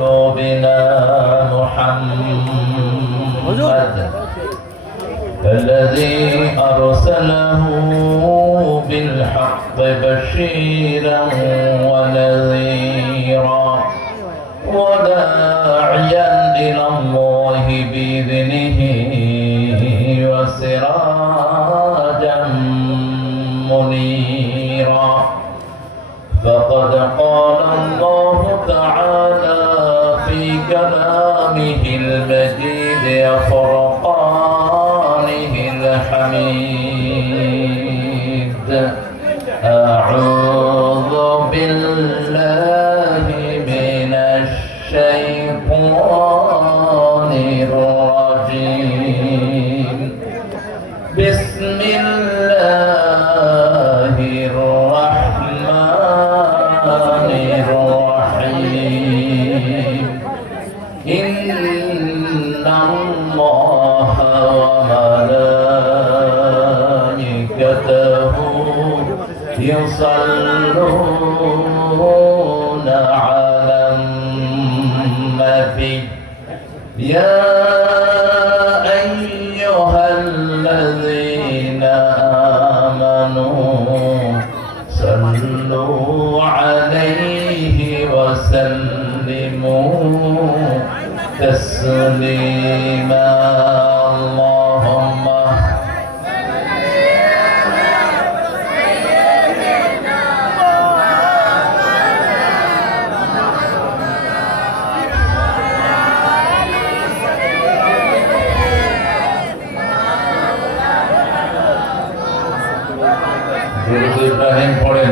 قلوبنا محمد الذي أرسله بالحق بشيرا ونذيرا وداعيا إلى الله بإذنه فقد قال الله تعالى في كلامه المجيد فرقانه الحميد. أعوذ يصلون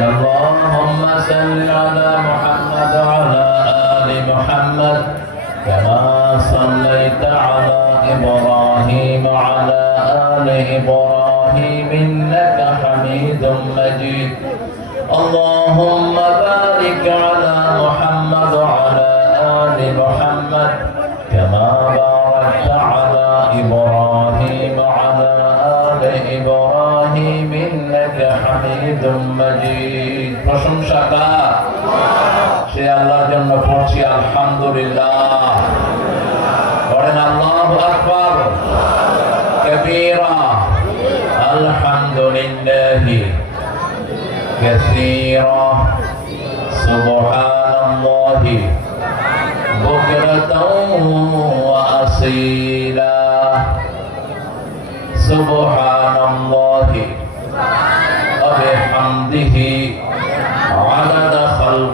اللهم صل على محمد وعلى آل محمد كما صليت على إبراهيم آل إبراهيم حميد مجيد. اللهم بارك على محمد وعلى প্রশংসা কার সে আল্লাহর জন্য পড়ছি, আলহামদুলিল্লাহ। বলেন, আল্লাহ আকবর। কবিরা। আলহামদুলিল্লাহি। কাসীরা। সুবহানাল্লাহি। বুকরাতাও ওয়া আসীলা। সুবহান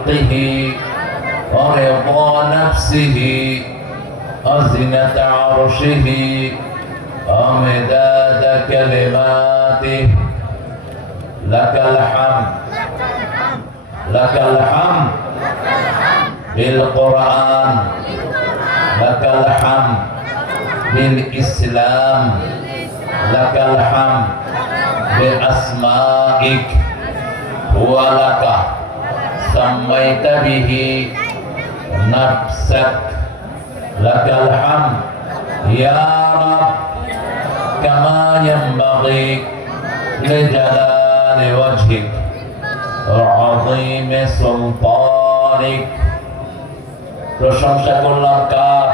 خلقه ورضا نفسه وزنة عرشه ومداد كلماته. لك الحمد لك الحمد بالقرآن لك الحمد بالإسلام لك الحمد بأسمائك ولك سميت به نفسك لك الحمد يا رب كما ينبغي لجلال وجهك وعظيم سلطانك প্রশংসা করলাম কার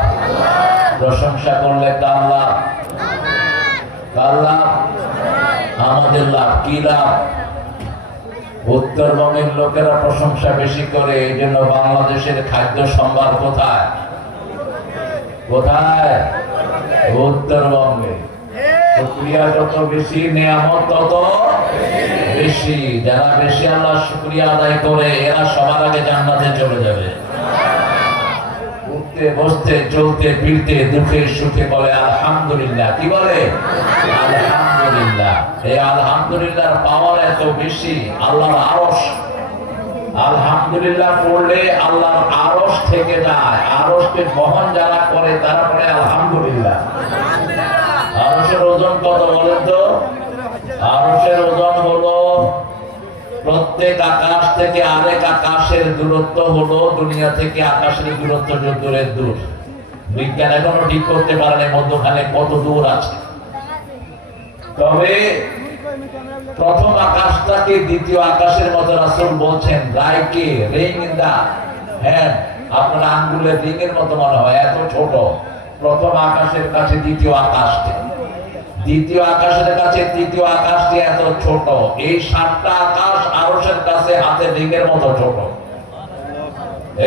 প্রশংসা করলে কার লাভ কার লাভ আমাদের লাভ কি লাভ উত্তরবঙ্গের লোকেরা প্রশংসা বেশি করে এই জন্য বাংলাদেশের খাদ্য সম্ভার কোথায়? কোথায়? উত্তরবঙ্গে। শুক্রিয়া যত বেশি নিয়ামত, তত বেশি। যারা বেশি আল্লাহ শুক্রিয়া আদায় করে, এরা সবার আগে জান্নাতে চলে যাবে। উঠতে, বসতে, চলতে, ফিরতে, দুঃখে, সুখে বলে, আলহামদুলিল্লাহ। কি বলে? আলহামদুলিল্লাহ। এই আলহামদুলিল্লাহর পাওয়ার এত বেশি, আল্লাহর আলহামদুলিল্লাহ পড়লে আল্লাহর থেকে যায়। বহন যারা করে, তারা আলহামদুলিল্লাহ। ওজন কত বলেন তো? ওজন হলো, প্রত্যেক আকাশ থেকে আরেক আকাশের দূরত্ব হলো, দুনিয়া থেকে আকাশের দূরত্ব যদূরের দূর। বিজ্ঞান এখনও ঠিক করতে পারেনি মধ্যখানে কত দূর আছে। তবে প্রথম আকাশটাকে দ্বিতীয় আকাশের মতো রাসূল বলছেন লাইক এ রিং হ্যান্ড আপনার আঙ্গুলের রিংয়ের মতো মনে হয়, এত ছোট। প্রথম আকাশের কাছে দ্বিতীয় আকাশটি। দ্বিতীয় আকাশের কাছে তৃতীয় আকাশটি এত ছোট। এই সাতটা আকাশ আরসের কাছে হাতে রিংয়ের মতো ছোট।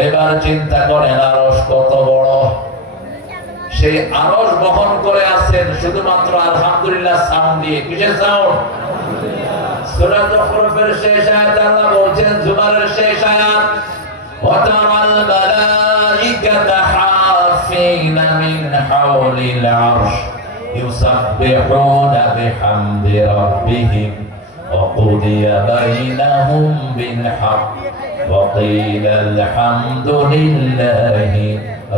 এবার চিন্তা করেন আরস কত বড়? সেই আরস বহন করে আছেন শুধুমাত্র আলহামদুলিল্লাহ সাউন্ড দিয়ে কিসের সাউন্ড সূরা যুখরুফের শেষ আয়াত আল্লাহ বলছেন জুমারের শেষ আয়াত وترى الملائكة حافين من حول العرش يسبحون بحمد ربهم وقضي بينهم بالحق وقيل الحمد لله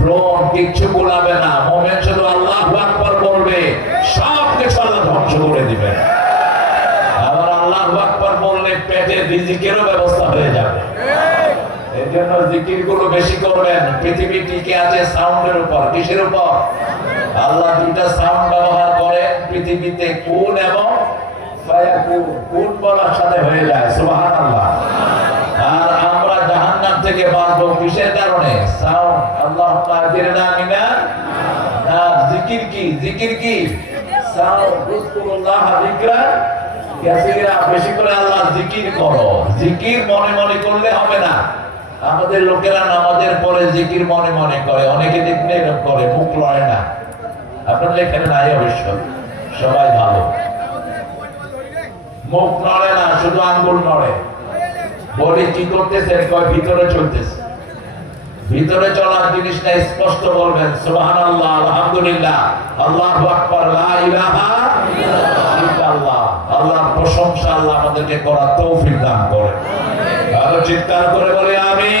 ড্রোন কিচ্ছু গুলাবে না। মোমেন্ট শুধু আল্লাহ আকবার বলবে সব কিছু আল্লাহ ধ্বংস করে দিবে আবার আল্লাহ আকবার বললে পেটে রিজিকেরও ব্যবস্থা হয়ে যাবে। পৃথিবীতে কোন এবং হয়ে যায় আর আমরা জাহান্নাম থেকে বাঁচবো কিসের কারণে? সাউন্ড আল্লাহ না? জিকির কি? জিকির কি? কাসীরা বেশি করে আল্লাহ জিকির করো। জিকির মনে মনে করলে হবে না। আমাদের লোকেরা নামাজের পরে জিকির মনে মনে করে, অনেকে দেখলে করে, মুখ লড়ে না। আপনাদের এখানে নাই অবশ্য। সবাই ভালো। মুখ নড়ে না, শুধু আঙ্গুল নড়ে। বলি কি করতেছেন? কয়, ভিতরে চলতেছে। ভিতরে চলার জিনিসটা স্পষ্ট বলবেন, সুবহানাল্লাহ, আলহামদুলিল্লাহ। আল্লাহু আকবার, লা প্রশংসা আল্লাহ আমাদেরকে করার তৌফিক দান করে ভালো চিৎকার করে বলে আমি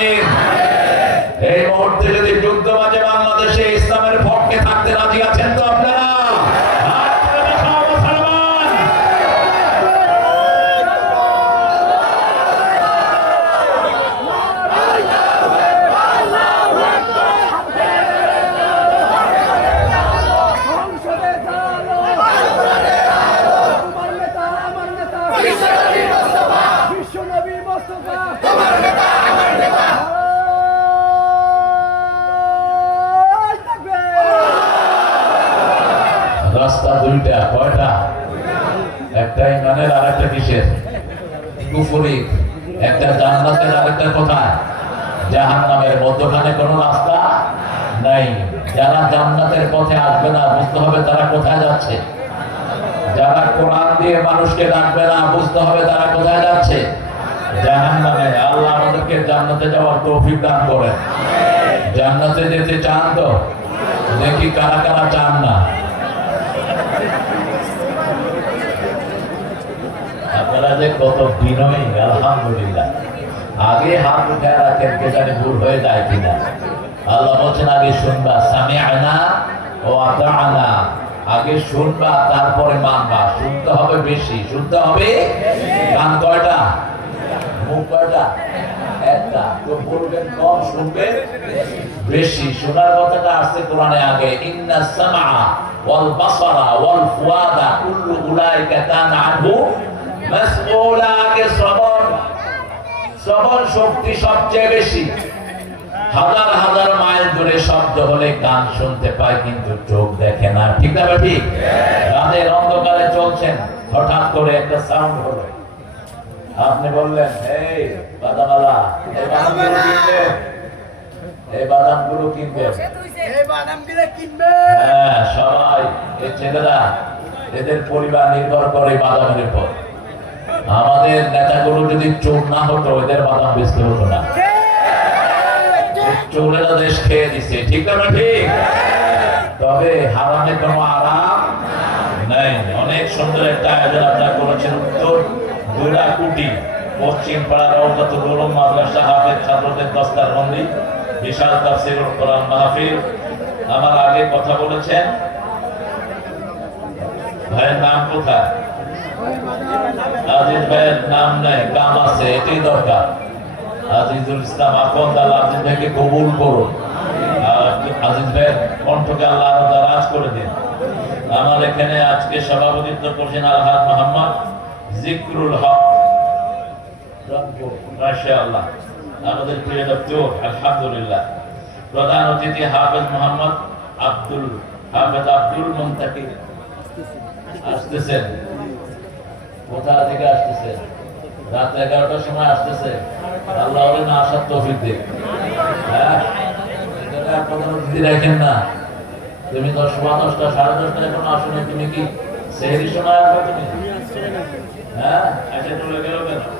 এই মুহূর্তে যদি যুদ্ধ মাঝে বাংলাদেশে ইসলামের পক্ষে থাকতে রাজি আছেন তো আপনারা হাত তুলে দেখাও মুসলমান সংসদে চালানো তোমার নেতা আমার নেতা বিশ্বনবী মোস্তফা তোমার নেতা আমার নেতা রাস্তা দুইটা কয়টা একটা ইমানের আর একটা কিসের কুফুরি একটা জান্নাতের আরেকটা কোথায় জাহান্নামের মধ্যখানে কোনো রাস্তা নাই যারা জান্নাতের পথে আসবে না বুঝতে হবে তারা কোথায় যাচ্ছে যারা কোরআন দিয়ে মানুষকে ডাকবে না বুঝতে হবে তারা কোথায় যাচ্ছে জাহান্নামে আল্লাহ আমাদেরকে জান্নাতে যাওয়ার তৌফিক দান করেন জান্নাতে যেতে চান তো? দেখি কারা কারা চান না? আপনারা যে কত বিনয়ী, আলহামদুলিল্লাহ। আগে হাত উঠে রাখেন কে জানে ভুল হয়ে যায় কিনা। আল্লাহ বলছেন, আগে শুনবা সামি আয়না ও আনা আগে শুনবা, তারপরে মানবা। শুনতে হবে বেশি, শুনতে হবে গান কয়টা? মুখ কয়টা? একটা। তো বলবেন কম, শুনবেন বেশি শোনার কথাটা আসছে কোরআনে আগে। ইন্না সামা ওয়াল বাসারা ওয়াল ফুয়াদা কুল্লু উলাইকা কানা আনহু মাসউলা আগে শ্রবণ। শ্রবণ শক্তি সবচেয়ে বেশি। হাজার হাজার মাইল দূরে শব্দ হলে গান শুনতে পায়, কিন্তু চোখ দেখে না। ঠিক না ঠিক রাতের অন্ধকারে চলছেন, হঠাৎ করে একটা সাউন্ড হলো। আপনি বললেন এই বাদামালা এই বাদামগুলো কিনবে এই বাদামগুলো হ্যাঁ সবাই এই ছেলেরা এদের পরিবার নির্ভর করে বাদামের উপর। আমাদের নেতাগুলো যদি চোর না হতো এদের বাদাম বেচতে হতো না। চোরেরা দেশ খেয়ে দিছে ঠিক না ঠিক। তবে হারামে কোনো আরাম নেই। অনেক সুন্দর একটা আয়োজন আপনারা করেছেন। উত্তর দুরাকুটি পশ্চিম পাড়া রওজাতুল উলুম মাদ্রাসা হাফেজ ছাত্রদের দস্তার মন্দির বিশাল তাফসিরুল কোরআন মাহফিল আমার আগে কথা বলেছেন। ভাইয়ের নাম কোথায়? আজিজ ভাইয়ের নাম নেই কাম আছে, এটাই দরকার। আজিজুল ইসলাম আকন্দ আল্লাহ আজিজ ভাইকে কবুল করুন। আজিজ ভাইয়ের কণ্ঠকে আল্লাহ দারাজ করে দিন। আমার এখানে আজকে সভাপতিত্ব করছেন আলহাদ মোহাম্মদ জিক্রুল হক। মাশাআল্লাহ। আমাদের প্রিয় আলহামদুলিল্লাহ। প্রধান অতিথি হাফেজ মোহাম্মদ আব্দুল, হাফেজ আব্দুল আসতেছেন। কোথা থেকে আসতেছে রাত এগারোটার সময় আসতেছে আল্লাহ না আসার তৌফিক দিক। হ্যাঁ? প্রধান অতিথি রাখেন না। তুমি দশ বা দশটা, সাড়ে দশটা এখন আসো তুমি কি সেহরি সময় আসবে তুমি? হ্যাঁ? আচ্ছা গেল কেন?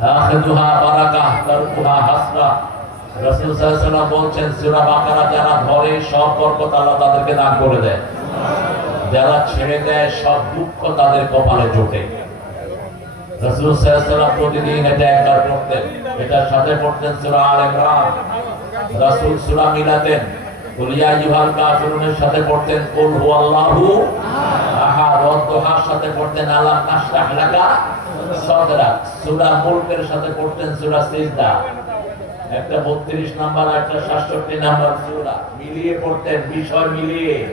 আখিদুহা বারাকাহ তারকুহা হাসরা। রাসূল সাল্লাল্লাহু আলাইহি বলছেন, সূরা যারা ধরে, সব বরকত আল্লাহ তাদেরকে দান করে দেয়। যারা ছেড়ে দেয়, সব দুঃখ তাদের কপালে জোটে। রাসূল সাল্লাল্লাহু আলাইহি প্রতিদিন এটা একবার পড়তেন। সাথে পড়তেন সূরা আল ইমরান। রাসূল সূরা মিলাতেন। কুল ইয়া কাফিরুনের সাথে পড়তেন, কুল হুয়াল্লাহু আহাদ। ওয়াদ সাথে পড়তেন, আলাম নাশরাহ লাকা সদরা সূরা মুলকের সাথে পড়তেন সূরা সিজদা। একটা 32 নাম্বার, একটা 66 নাম্বার সূরা। মিলিয়ে পড়তেন, বিষয় মিলিয়ে।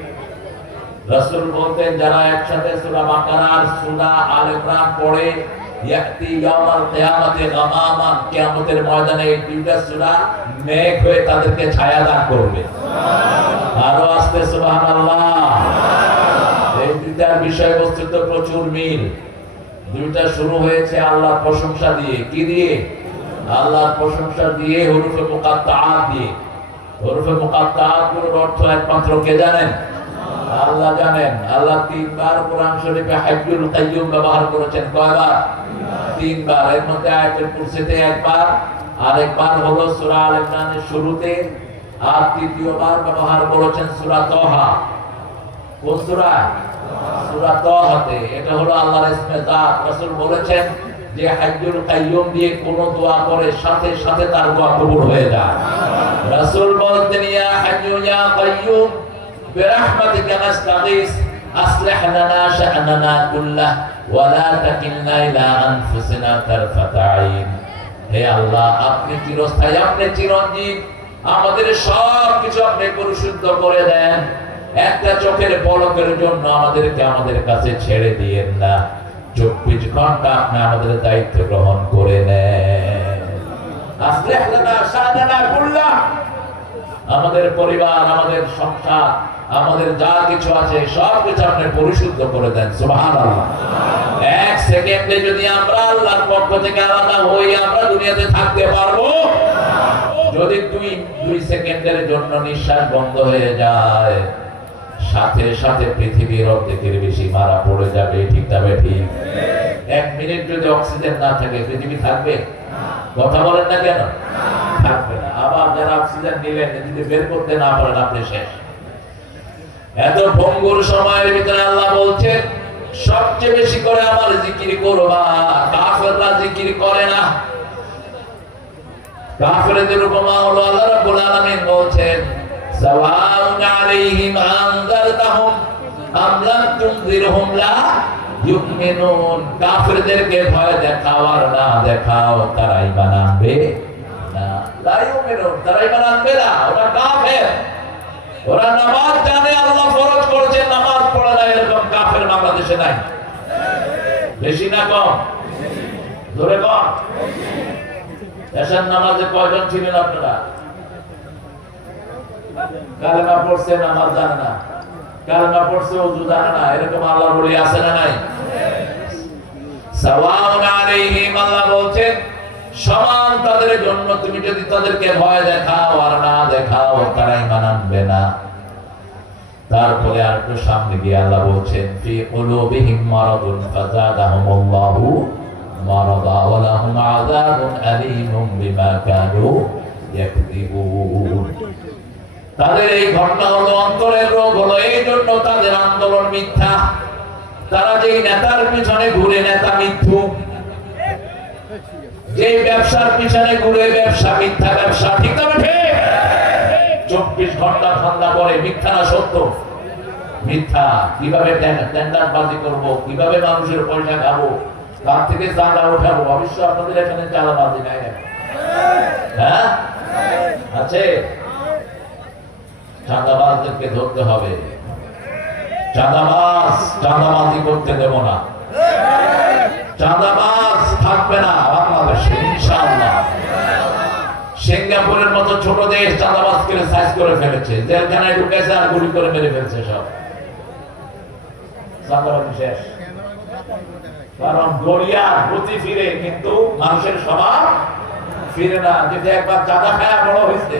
ময়দানে মেঘ হয়ে তাদেরকে ছায়া দান করবে। আরও আসতে সুবহানাল্লাহ। এই দুইটার বিষয়বস্তু তো প্রচুর মিল। দুইটা শুরু হয়েছে আল্লাহর প্রশংসা দিয়ে। কি দিয়ে? আল্লাহর প্রশংসা দিয়ে হরুফে মুকাত্তাআত দিয়ে। হরুফে মুকাত্তাআতগুলোর অর্থ একমাত্র কে জানেন? আল্লাহ জানেন। আল্লাহ তিনবার কোরআন শরীফে হাজ্জুল কাইয়ুম ব্যবহার করেছেন। কয়বার? তিনবার। এর মধ্যে আয়াতুল কুরসিতে একবার আরেকবার হলো সূরা আল ইমরানের শুরুতে, আর তৃতীয়বার ব্যবহার করেছেন সূরা তহা কোন সূরা সূরা তহাতে এটা হলো আল্লাহর ইসমে জাত রাসূল বলেছেন যে হাজ্জুল কাইয়ুম দিয়ে কোন দোয়া করে সাথে সাথে তার দোয়া কবুল হয়ে যায় রাসূল বলতেন ইয়া হাজ্জু ইয়া কাইয়ুম বিরহমাতিকা নাস্তাগীস أصلح لنا شأننا كله ولا تكلنا إلى أنفسنا طرفة عين হে আল্লাহ আপনি চিরস্থায়ী আপনি চিরঞ্জীব আমাদের সব কিছু আপনি পরিশুদ্ধ করে দেন একটা চোখের পলকের জন্য আমাদেরকে আমাদের কাছে ছেড়ে দিয়েন না। চব্বিশ ঘণ্টা আপনি আমাদের দায়িত্ব গ্রহণ করে নেন। আমাদের পরিবার, আমাদের সংসার, আমাদের যা কিছু আছে, সব কিছু আপনি পরিশুদ্ধ করে দেন, সুবহানাল্লাহ। এক সেকেন্ডে যদি আমরা আল্লাহর পক্ষ থেকে আলাদা হই, আমরা দুনিয়াতে থাকতে পারব? যদি দুই দুই সেকেন্ডের জন্য নিঃশ্বাস বন্ধ হয়ে যায় সাথে সাথে পৃথিবীর অর্ধেকের বেশি মারা পড়ে যাবে, ঠিক তবে ঠিক। এক মিনিট যদি অক্সিজেন না থাকে, পৃথিবী থাকবে? কথা বলেন না কেন? থাকবে না। আবার যারা অক্সিজেন নিলেন যদি বের করতে না পারেন, আপনি শেষ। এত ভঙ্গুর সময়ের ভিতরে আল্লাহ বলছেন সবচেয়ে বেশি করে আমার জিকির করবা। কাফেররা জিকির করে না। কাফেরদের উপমা হলো আল্লাহ রাব্বুল আলামিন বলছেন সাওয়াউন আলাইহিম আনজারতাহুম আম লাম তুনজিরহুম লা ইউমিনুন। কাফেরদেরকে ভয় দেখাও না দেখাও তারা ঈমান না, লা ইউমিনুন তারা ঈমান না, ওরা কাফের। ওরা নামাজ জানে, আল্লাহ ফরজ করেছেন নামাজ পড়ে না এরকম কাফের বাংলাদেশে নাই। বেশি না কম? ধরে কম? এসার নামাজে কয়জন ছিলেন আপনারা? কালেমা পড়ছে নামাজ জানে না। কালেমা পড়ছে ওযু জানে না। এরকম আল্লাহ বলি আছে না নাই? সাওয়াউন আলাইহিম, আল্লাহ বলছেন, সমান তাদের জন্য তুমি যদি তাদেরকে ভয় দেখাও আর না দেখাও তারা ঈমান আনবে না। তারপরে আর একটু সামনে গিয়ে আল্লাহ বলছেন, ফি কুলুবিহিম মারাদুন ফাজাদাহুমুল্লাহু মারাদা ওয়া লাহুম আযাবুন আলীমুম বিমা কানু ইয়াকযিবুন তাদের এই ঘটনা হলো অন্তরের রোগ হলো, এই জন্য তাদের আন্দোলন মিথ্যা। তারা যেই নেতার পিছনে ঘুরে, নেতা মিথ্যু যে ব্যবসার পিছনে ঘুরে, ব্যবসা মিথ্যা, ব্যবসা ঠিক তবে ঠিক চব্বিশ ঘণ্টা ঠান্ডা করে, মিথ্যা না সত্য? মিথ্যা। কীভাবে টেন্ডার বাজি করব? কীভাবে মানুষের পয়সা খাব? তার থেকে চাঁদা উঠাবো অবশ্য আপনাদের এখানে চাঁদা বাজি নাই। হ্যাঁ? আছে? চাঁদাবাজদেরকে ধরতে হবে। চাঁদাবাজ চাঁদাবাজি করতে দেব না। চাঁদাবাজ থাকবে না বাংলাদেশে সিঙ্গাপুরের মতো ছোট দেশ চাঁদাবাজ করে সাইজ করে ফেলেছে। জেলখানায় ঢুকেছে আর গুলি করে মেরে ফেলছে সব। শেষ? কারণ গড়িয়ার ফিরে, কিন্তু মানুষের স্বভাব ফিরে না। যদি একবার চাঁদা খায়া বড় হয়েছে।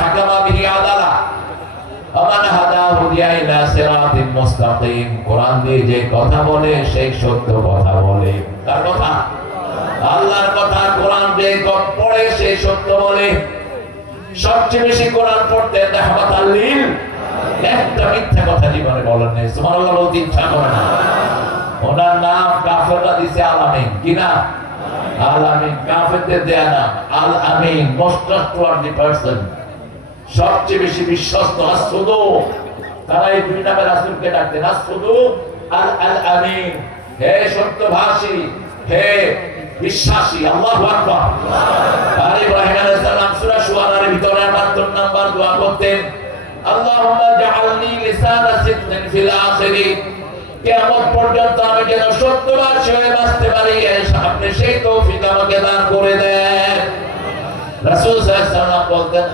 মুস্তাকিম কোরআন দিয়ে যে কথা বলে, সেই সত্য কথা বলে। তার কথা? আল্লাহর কথা কোরআন যে পড়ে সে সত্য বলে। সবচেয়ে বেশি কোরআন পড়তে রাহমাত আল্লিল একটা মিথ্যা কথা জীবনে বলেন নাই। সুবহানাল্লাহ বলতে ইচ্ছা করে না। ওনার নাম কাফেররা দিছে আল আমিন কি না আল কাফেরদের দেয়া নাম আল আমিন মোস্ট ট্রাস্টওয়ার্দি পারসন সবচেয়ে বেশি বিশ্বস্ত আসুদু তারা এই দুই নামে রাসূলকে ডাকতেন আসুদু আল আল আমিন। হে সত্যভাষী, হে বিশ্বাসী, আল্লাহু আকবার। আর ইব্রাহিম আলাইহিস সালাম সূরা শুআরার ভিতরে 78 নাম্বার দোয়া করতেন, আল্লাহুম্মা জাআলনি লিসানা সিদকিন ফিল আখিরিন কিয়ামত পর্যন্ত আমি যেন সত্যবাদী হয়ে বাঁচতে পারি আপনি সেই তৌফিক আমাকে দান করে দেন। রাসূল সাল্লাল্লাহু আলাইহি ওয়াসাল্লাম বলতেন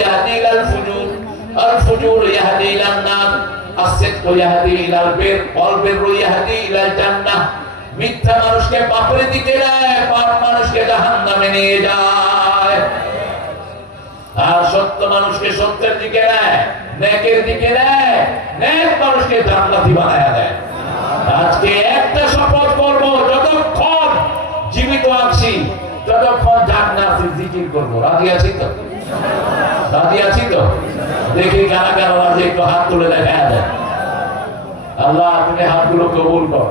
ইয়াহদি ইলাল ফুজুর। ইয়াহদি ইলান নার আসিদক ইয়াহদি ইলাল বির ওয়াল বির ইয়াহদি ইলাল জান্নাহ। মিথ্যা মানুষকে পাপের দিকে নেয়, পাপ মানুষকে জাহান্নামে নিয়ে যায়। আর সত্য মানুষকে সত্যের দিকে নেকের দিকে নেয়, নেক মানুষকে জান্নাতি বানায় দেয়। আজকে একটা শপথ করব, যতক্ষণ জীবিত আছি, ততক্ষণ জান্নাতি জিকির করব। রাজি আছি রাজি আছি তো? দেখি কারা কারা রাজি একটু হাত তুলে দেখা দেয় আল্লাহ, তুমি হাতগুলো কবুল কর।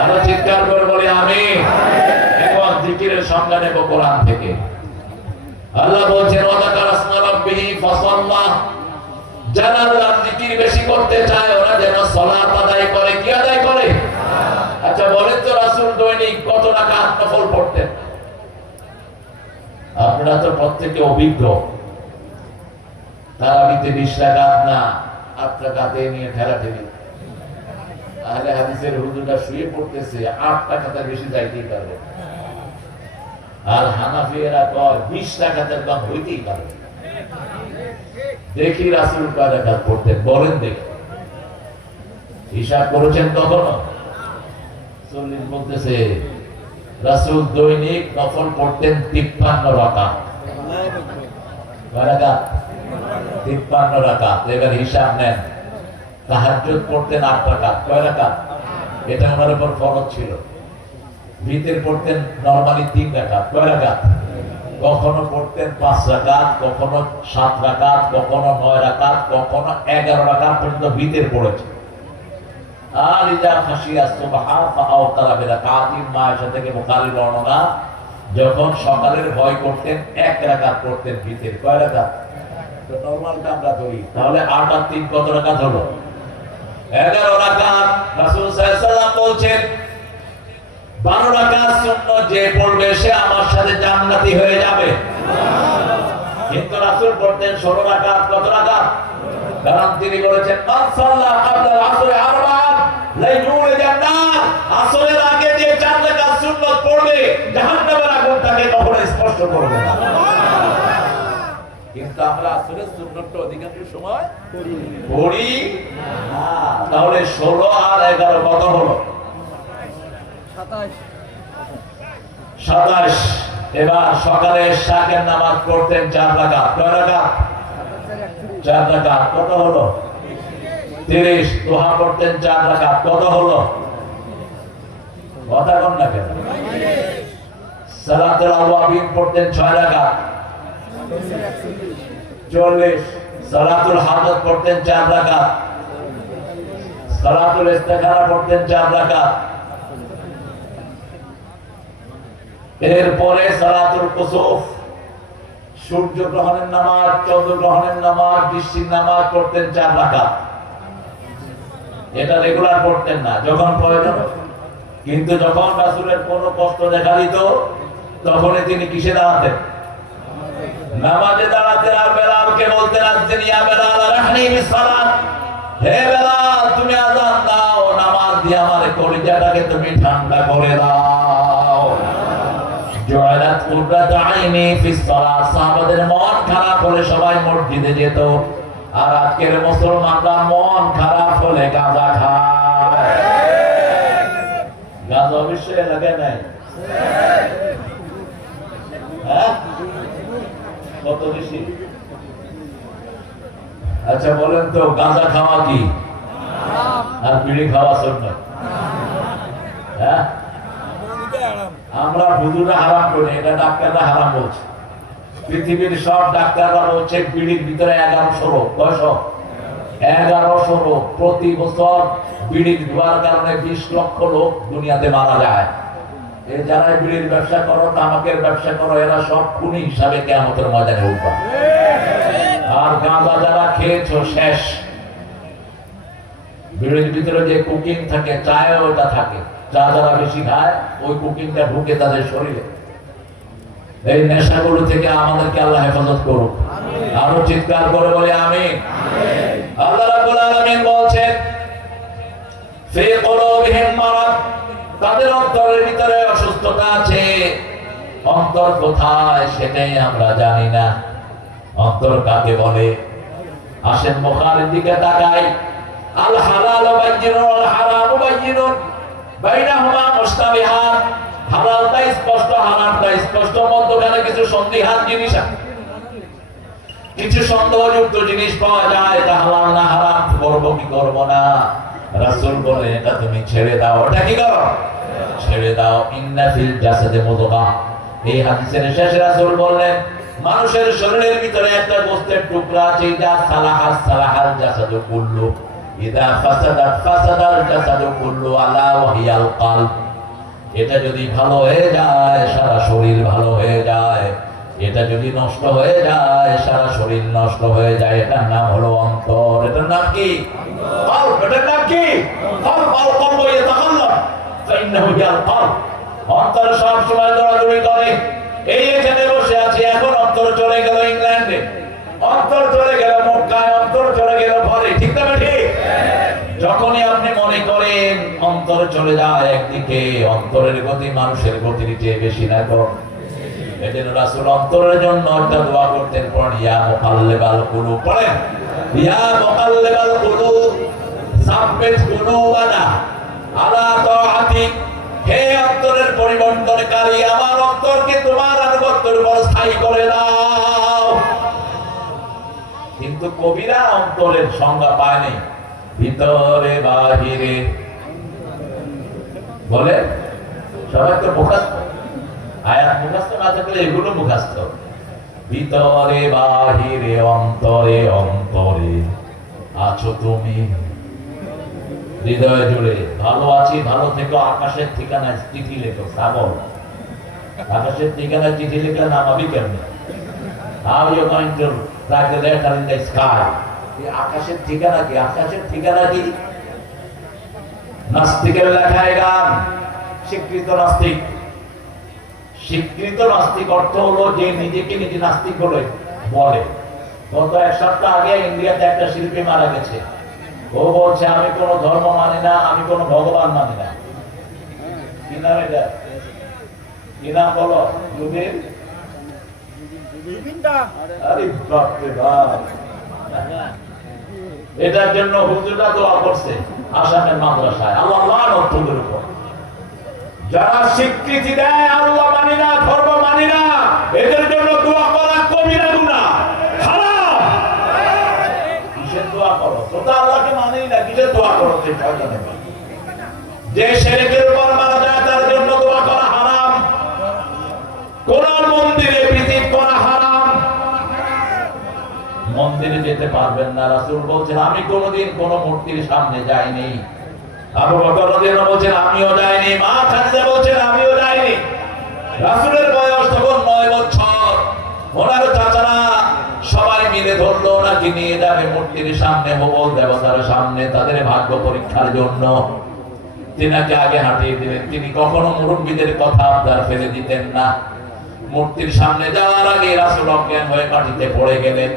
আমরা চিৎকার করে বলি আমি এখন জিকিরের সংজ্ঞা নেব কোরআন থেকে। আল্লাহ বলছেন, ওয়াদাকার আসমা রাব্বিহি ফাসাল্লা। যারা আল্লাহর জিকির বেশি করতে চায়, ওরা যেন সালাত আদায় করে। কি আদায় করে? আচ্ছা বলেন তো রাসূল দৈনিক কত টাকা নফল পড়তেন? আপনারা তো প্রত্যেকে অভিজ্ঞ। তারাবিতে বিশ টাকা না, আট টাকাতে নিয়ে ঠেলা ঠেলি। আহলে হাদিসের হুজুরটা শুয়ে পড়তেছে, আট টাকা তার বেশি যাইতেই পারবে। আর হানাফিয়েরা কয়, বিশ টাকা তার দাম হইতেই পারবে দেখি রাসুল পড়তেন, বলেন দেখি। হিসাব করেছেন কখনো? চল্লিশ বলতেছে রাসুল দৈনিক নফল পড়তেন তিপ্পান্ন রাকা তিপ্পান্ন রাকা এবার হিসাব নেন। পড়তেন আট রাকা কয় রাকা এটা আমার উপর ফরজ ছিল। ভিতের পড়তেন নরমালি তিন রাকাত। কয় রাকাত? কখনো পড়তেন পাঁচ রাকাত, কখনো সাত রাকাত, কখনো নয় রাকাত, কখনো এগারো রাকাত পর্যন্ত ভিতের পড়েছে। যখন সকালের ভয় করতেন, এক পড়তেন ভিতের। কয় আমরা সাথে হয়ে ষোলো কত রাকাত? কারণ তিনি বলেছেন আরবাআত লাইনুল জান্নাত আসরের আগে যে চার রাকাত সুন্নত পড়বে জাহান্নামের আগুন তাকে স্পর্শ করবে না। কিন্তু আমরা আসলে সুন্নতটা অধিকাংশ সময় পড়ি তাহলে ষোলো আর এগারো কত হলো? সাতাশ। এবার সকালে শাকের নামাজ পড়তেন চার টাকা কয় টাকা চার টাকা কত হলো? তিরিশ। দোহা পড়তেন চার টাকা কত হলো? কথা কন না কেন? সালাতের আওয়াবিন পড়তেন ছয় টাকা চল্লিশ। সালাতুল হাজত পড়তেন চার টাকা সালাতুল ইস্তেখারা পড়তেন চার টাকা এরপরে সালাতুল কুসুফ। সূর্য গ্রহণের নামাজ চন্দ্র গ্রহণের নামাজ, বৃষ্টির নামাজ পড়তেন চার টাকা এটা রেগুলার পড়তেন না, যখন প্রয়োজন। কিন্তু যখন রাসূলের কোনো কষ্ট দেখা দিত তখনই তিনি কিসে দাঁড়াতেন? নামাজে দাঁড়াতে আর বেলাল হে তুমি নামাজ দিয়ে তুমি ঠান্ডা করে মন খারাপ হলে সবাই মসজিদে যেত। আর আজকের মুসলমানরা মন খারাপ হলে গাঁজা খায়। গাঁজা অবশ্যই লাগে নাই? কত বেশি? আচ্ছা বলেন তো, গাঁজা খাওয়া কি? আর বিড়ি খাওয়া শূন্য হ্যাঁ? আমরা বুধুরা হারাম করি, এটা ডাক্তাররা হারাম বলছে। পৃথিবীর সব ডাক্তাররা বলছে, বিড়ির ভিতরে এগারোশো রোগ। কয়শ এগারোশো রোগ। প্রতি বছর বিড়ি ধোয়ার কারণে বিশ লক্ষ লোক দুনিয়াতে মারা যায়। যারা বিড়ির ব্যবসা করো তামাকের ব্যবসা করো এরা সব খুনি হিসাবে কেমতের ময়দানে উঠবা। আর গাঁজা যারা খেয়েছো শেষ। বিড়ির ভিতরে যে কুকিং থাকে ওটা থাকে। চা যারা বেশি খায় ওই কুকিংটা ঢুকে তাদের শরীরে। এই নেশাগুলো থেকে আমাদেরকে আল্লাহ হেফাজত করুক। আরও চিৎকার করে বলে আমি আল্লাহ রাব্বুল আলামিন বলছেন ফি কুলুবিহিম মারাদ। তাদের অন্তরের ভিতরে অসুস্থতা আছে। অন্তর কোথায় সেটাই আমরা জানি না। অন্তর কাকে বলে? আসেন বুখারীর দিকে তাকাই। আল হালাল বাইয়িনুন ওয়াল হারাম বাইয়িনুন। বাইনাহুমা হালালটা স্পষ্ট, হারামটা স্পষ্ট। মধ্যখানে কিছু জিনিস কিছু সন্দেহযুক্ত জিনিস পাওয়া যায় তা হালাল না হারাম, করব কি করব না। রাসূল বলে, এটা তুমি ছেড়ে দাও। ওটা কি করো? ছেড়ে দাও, ইন্না ফিল জাসাদে মুদগা। এই হাদিসের শেষে রাসূল বললেন, মানুষের শরীরের ভিতরে একটা গোস্তের টুকরা আছে যা সালাহাস সালাহাল জাসাদু কুল্লু। ইদা ফাসাদাত ফাসাদাল জাসাদু কুল্লু আলা ওয়াহিয়াল কলব। এটা যদি ভালো হয়ে যায়, সারা শরীর ভালো হয়ে যায়। এটা যদি নষ্ট হয়ে যায়, সারা শরীর নষ্ট হয়ে যায়। এটার নাম হলো অন্তর। এটার নাম কি? অন্তর চলে যখনই আপনি মনে করেন অন্তর চলে যায় একদিকে, অন্তরের গতি মানুষের গতির চেয়ে বেশি না তো এজন্য অন্তরের জন্য একটা দোয়া করতেন, পড়েন, ইয়া মুকাল্লিবাল কুলুব। পড়েন, ইয়া মুকাল্লিবাল কুলুব। আলা তাআতিক হে অন্তরের পরিবর্তনকারী, আমার অন্তরকে তোমার উপর স্থায়ী করে দাও। কিন্তু কবিরা অন্তরের সংজ্ঞা পায়নি ভিতরে, বাহিরে। বলে? সবাই তো মুখাস্ত আয়াত মুখাস্ত না থাকলে এগুলো মুখাস্ত ভিতরে, বাহিরে, অন্তরে অন্তরে আছো তুমি। হৃদয় জুড়ে। ভালো আছি, ভালো থেকো, আকাশের ঠিকানায় চিঠি লেখো শ্রাবণ আকাশের ঠিকানায় চিঠি লিখলে নামাবি কেমনে? How you going to write a letter in the sky? আকাশের ঠিকানা কি? আকাশের ঠিকানা কি? নাস্তিকের লেখায় গান। স্বীকৃত নাস্তিক। নাস্তিক অর্থ হলো যে নিজেকে নিজে নাস্তিক বলে। গত এক সপ্তাহ আগে ইন্ডিয়াতে একটা শিল্পী মারা গেছে। ও বলছে আমি কোনো ধর্ম মানি না আমি কোনো ভগবান মানি না। কি নাম এটা? কি নাম বলো? জুবিন আরে বাপরে বাপ। এটার জন্য হুজুরা দোয়া করছে আসামের মাদ্রাসায়। আল্লাহ উপর। যারা স্বীকৃতি দেয় আল্লাহ মানি না ধর্ম মানি না এদের জন্য দোয়া করা কবিরা গুনাহ হারাম কিসের দোয়া মানি মন্দিরে যেতে পারবেন না। রাসূল বলছেন, আমি কোনোদিন কোন মূর্তির সামনে যাইনি। আবু বকর বলছেন, আমিও যাইনি। মা খাদিজা বলছেন, আমিও যাইনি। রাসূলের বয়স তখন 9 বছর। ওনার ধরলো নিয়ে যাবে মূর্তির সামনে দেবতার সামনে তাদের ভাগ্য পরীক্ষার জন্য। আগে হাঁটিয়ে দিলেন। তিনি কখনো মুরব্বীদের কথা ফেলে দিতেন না। মূর্তির সামনে যাওয়ার আগে রাসূল অজ্ঞান হয়ে মাটিতে পড়ে গেলেন।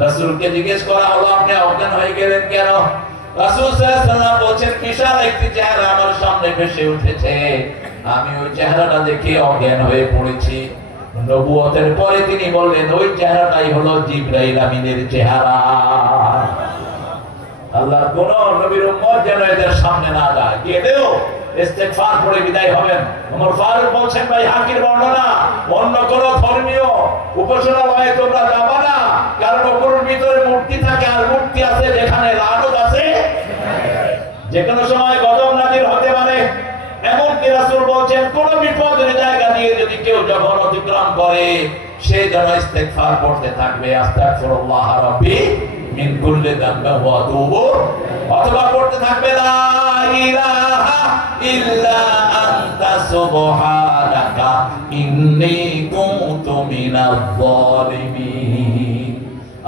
রাসূলকে জিজ্ঞেস করা হলো, আপনি অজ্ঞান হয়ে গেলেন কেন? আমি ওই চেহারাটা দেখে অজ্ঞান হয়ে পড়েছি। নবুয়তের পরে তিনি বললেন, ওই চেহারাটাই হলো জিবরাইল আমিনের চেহারা। আল্লাহর কোন নবীর উম্মত যেন এদের সামনে না যায়। গেলেও ইস্তেগফার করে বিদায় হবেন। ওমর ফারুক বলছেন, ভাই, হাকির বর্ণনা। অন্য কোন ধর্মীয় উপাসনালয়ে তোমরা যাবা না। কারণ ওপরের ভিতরে মূর্তি থাকে আর মূর্তি আছে যেখানে লানত আছে। যে কোনো সময় গজব নাজির হতে পারে এমন কি রাসূল বলছেন, কোন বিপদের জায়গা দিয়ে যদি কেউ যখন অতিক্রম করে, সে যেন ইস্তেগফার করতে থাকবে। আস্তাগফিরুল্লাহ রাব্বি মিন কুল্লি যামবি ওয়া আতুবু অথবা করতে থাকবে, লা ইলাহা ইল্লা আনতা সুবহানাকা, ইন্নী কুনতু মিনাজ জালিমিন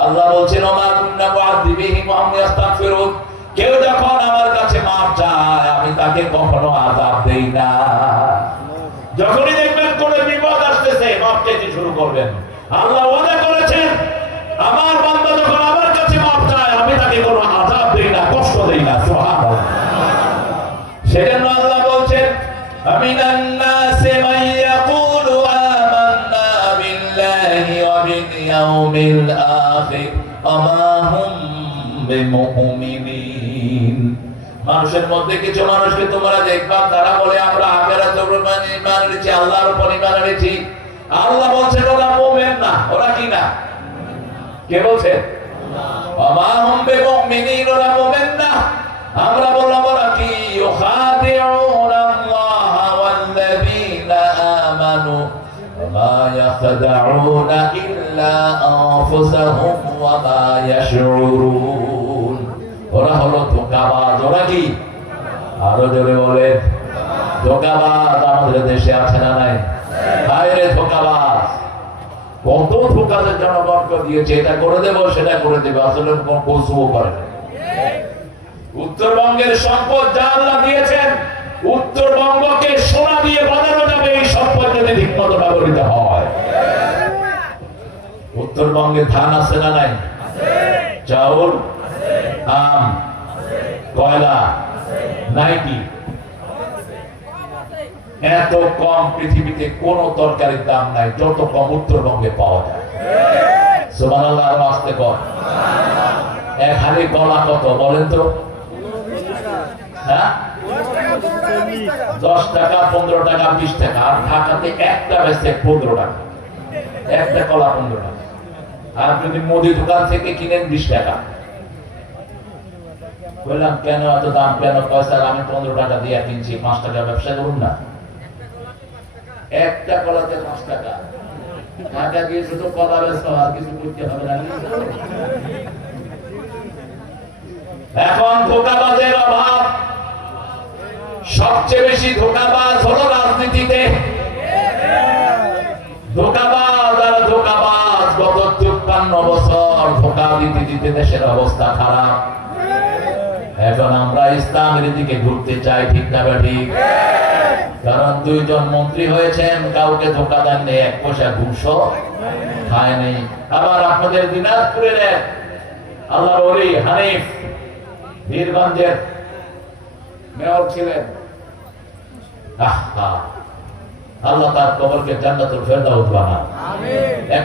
আল্লাহ বলছেন, ওমা কুন্না মুআযিবিহিম ওয়া হুম ইস্তাগফিরুন কেউ যখন আমার কাছে মাপ চায়, আমি তাকে কখনো আযাব দেই না। যখনই দেখবেন কোন বিপদ আসতেছে, মাপ চাইতে শুরু করবেন। আল্লাহ ওয়াদা করেছেন, আমার বান্দা যখন আমার কাছে মাপ চায়, আমি তাকে কোনো আযাব দেই না, কষ্ট দেই না, সুবহানাল্লাহ। সেজন্য আল্লাহ বলছেন, আমিনান নাসি মান ইয়াকুলু আমান্না বিল্লাহি ওয়া বিল ইয়াউমিল আখির, ওয়া মা হুম বিমুমিনিন মানুষের মধ্যে কিছু মানুষকে তোমরা দেখবা, তারা বলে, আমরা আগেরা ইমান আল্লাহর পরিমাণ এনেছি আল্লাহ বলছে, ওরা মুমিন না, ওরা কি না কে বলছে আমরা বললাম, ওরা কি? ওরা হলো ধোকাবাজ ওরা কি? আরও জোরে বলে ধোকাবাজ আমাদের দেশে আছে না নাই? বাইরে ধোকাবাজ কত ধোকাদের জনগণকে দিয়েছে এটা করে দেবো সেটা করে দেবো আসলে কোনো করে না। উত্তরবঙ্গের সম্পদ যা আল্লাহ দিয়েছেন উত্তরবঙ্গকে সোনা দিয়ে বাজানো যাবে এই সম্পদ যদি ঠিক মতো ব্যবহৃত হয়। উত্তরবঙ্গে ধান আছে না নাই? চাউল? আম, কয়লা, নাইটি। এত কম পৃথিবীতে কোন তরকারির দাম নাই, যত কম উত্তরবঙ্গে পাওয়া যায়। কত, বলেন তো। হ্যাঁ? দশ টাকা, পনেরো টাকা, বিশ টাকা। আর ঢাকাতে একটা বেচে পনেরো টাকা। একটা কলা পনেরো টাকা। আর যদি মুদি দোকান থেকে কিনেন বিশ টাকা। বললাম, কেন এত দাম? কেন পয়সা? আমি পনেরো টাকা দিয়ে কিনছি, পাঁচ টাকা ব্যবসা করুন না। একটা কলাতে পাঁচ টাকা। ঢাকা গিয়ে শুধু কলা বেচতে আর কিছু করতে হবে না। এখন ধোকাবাজের অভাব। সবচেয়ে বেশি ধোকাবাজ হলো রাজনীতিতে। ধোকাবাজ আর ধোকাবাজ গত চুপ্পান্ন বছর ধোকা দিতে দিতে দেশের অবস্থা খারাপ। এখন আমরা ইসলামের দিকে ঘুরতে চাই ঠিক না বা ঠিক? কারণ দুইজন মন্ত্রী হয়েছেন কাউকে ধোকা দেননি এক পয়সা ঘুষও খায়নি আবার আপনাদের দিনাজপুরের এক আল্লাহ হানিফ বীরগঞ্জের মেয়র ছিলেন। আল্লাহ তার কবরকে জান্নাতুল ফেরদাউস এক